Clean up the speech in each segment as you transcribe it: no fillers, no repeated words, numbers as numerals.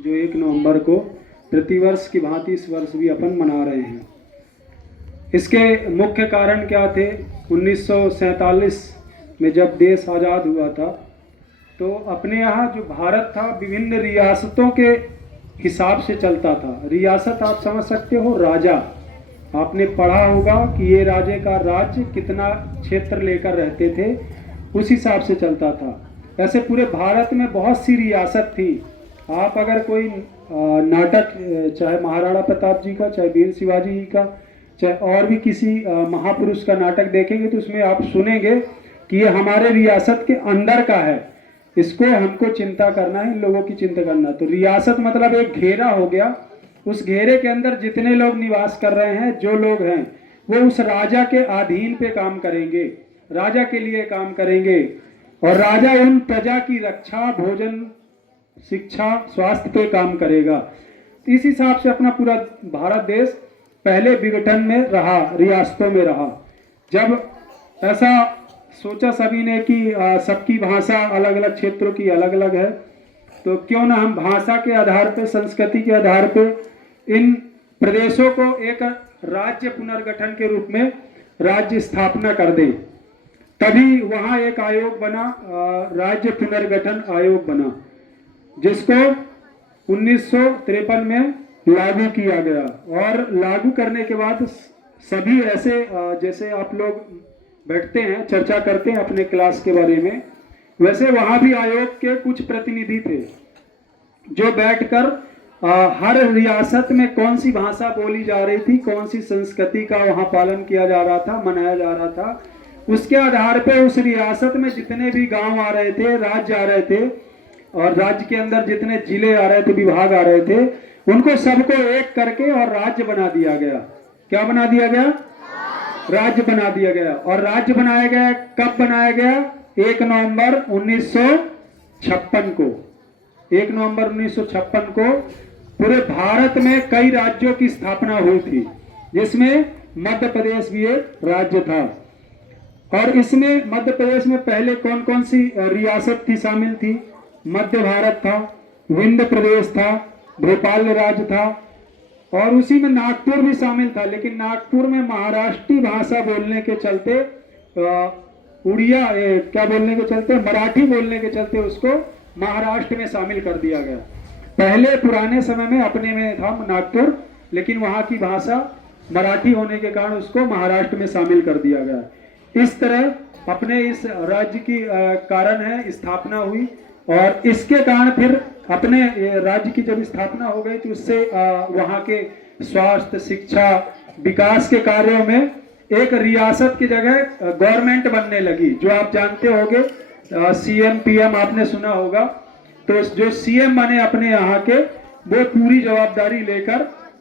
जो 1 नवंबर को प्रतिवर्ष की भांति इस वर्ष भी अपन मना रहे हैं। इसके मुख्य कारण क्या थे? 1947 में जब देश आज़ाद हुआ था तो अपने यहाँ जो भारत था विभिन्न रियासतों के हिसाब से चलता था। रियासत आप समझ सकते हो, राजा। आपने पढ़ा होगा कि ये राजे का राज्य कितना क्षेत्र लेकर रहते थे, उस हिसाब से चलता था। ऐसे पूरे भारत में बहुत सी रियासत थी। आप अगर कोई नाटक, चाहे महाराणा प्रताप जी का, चाहे वीर शिवाजी जी का, चाहे और भी किसी महापुरुष का नाटक देखेंगे तो उसमें आप सुनेंगे कि ये हमारे रियासत के अंदर का है, इसको हमको चिंता करना है, इन लोगों की चिंता करना। तो रियासत मतलब एक घेरा हो गया, उस घेरे के अंदर जितने लोग निवास कर रहे हैं, जो लोग हैं, वो उस राजा के अधीन पे काम करेंगे, राजा के लिए काम करेंगे, और राजा उन प्रजा की रक्षा, भोजन, शिक्षा, स्वास्थ्य पे काम करेगा। इस हिसाब से अपना पूरा भारत देश पहले विघटन में रहा, रियासतों में रहा। जब ऐसा सोचा सभी ने कि सबकी भाषा अलग अलग क्षेत्रों की अलग अलग है, तो क्यों ना हम भाषा के आधार पे, संस्कृति के आधार पे इन प्रदेशों को एक राज्य पुनर्गठन के रूप में राज्य स्थापना कर दें। तभी वहाँ एक आयोग बना, राज्य पुनर्गठन आयोग बना, जिसको 1953 में लागू किया गया। और लागू करने के बाद सभी ऐसे, जैसे आप लोग बैठते हैं, चर्चा करते हैं अपने क्लास के बारे में, वैसे वहाँ भी आयोग के कुछ प्रतिनिधि थे जो बैठकर हर रियासत में कौन सी भाषा बोली जा रही थी, कौन सी संस्कृति का वहाँ पालन किया जा रहा था, मनाया जा रहा था, उसके आधार पे उस रियासत में जितने भी गांव आ रहे थे, राज्य आ रहे थे, और राज्य के अंदर जितने जिले आ रहे थे, विभाग आ रहे थे, उनको सबको एक करके और राज्य बना दिया गया। क्या बना दिया गया? राज्य बना दिया गया। और राज्य बनाया गया, कब बनाया गया? 1 नवंबर 1956 को। 1 नवंबर 1956 को पूरे भारत में कई राज्यों की स्थापना हुई थी, जिसमें मध्य प्रदेश भी एक राज्य था। और इसमें मध्य प्रदेश में पहले कौन कौन सी रियासत थी शामिल थी? मध्य भारत था, विंध्य प्रदेश था, भोपाल राज्य था, और उसी में नागपुर भी शामिल था। लेकिन नागपुर में महाराष्ट्री भाषा बोलने के चलते, उड़िया क्या बोलने के चलते, मराठी बोलने के चलते उसको महाराष्ट्र में शामिल कर दिया गया। पहले पुराने समय में अपने में था नागपुर, लेकिन वहाँ की भाषा मराठी होने के कारण उसको महाराष्ट्र में शामिल कर दिया गया। इस तरह अपने इस राज्य की कारण है स्थापना हुई, और इसके कारण फिर अपने राज्य की जब स्थापना हो गई तो उससे वहाँ के स्वास्थ्य, शिक्षा, विकास के कार्यों में एक रियासत की जगह गवर्नमेंट बनने लगी। जो आप जानते होंगे, सीएम पीएम आपने सुना होगा। तो जो सीएम बने अपने यहाँ के, वो पूरी जवाबदारी लेकर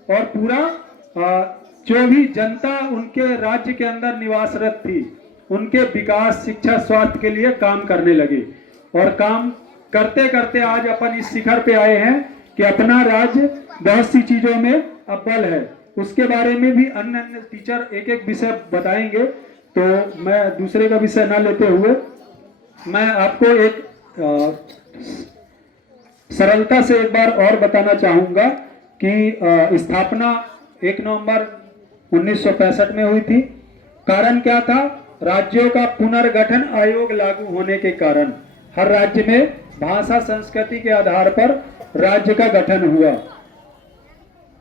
और पूरा जो भी जनता उनके राज्य के अंदर निवासरत थी, उनके विकास, शिक्षा, स्वास्थ्य के लिए काम करने लगे। और काम करते करते आज अपन इस शिखर पे आए हैं कि अपना राज्य बहुत सी चीजों में अव्वल है। उसके बारे में भी अन्य अन्य टीचर एक एक विषय बताएंगे, तो मैं दूसरे का विषय ना लेते हुए मैं आपको एक सरलता से एक बार और बताना चाहूंगा कि स्थापना 1 नवंबर 1965 में हुई थी। कारण क्या था? राज्यों का पुनर्गठन आयोग लागू होने के कारण हर राज्य में भाषा, संस्कृति के आधार पर राज्य का गठन हुआ।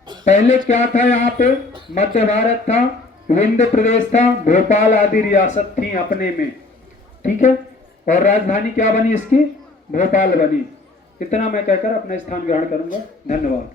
पहले क्या था? यहाँ पे मध्य भारत था, विंध्य प्रदेश था, भोपाल आदि रियासत थी अपने में, ठीक है। और राजधानी क्या बनी इसकी? भोपाल बनी। इतना मैं कहकर अपना स्थान ग्रहण करूंगा। धन्यवाद।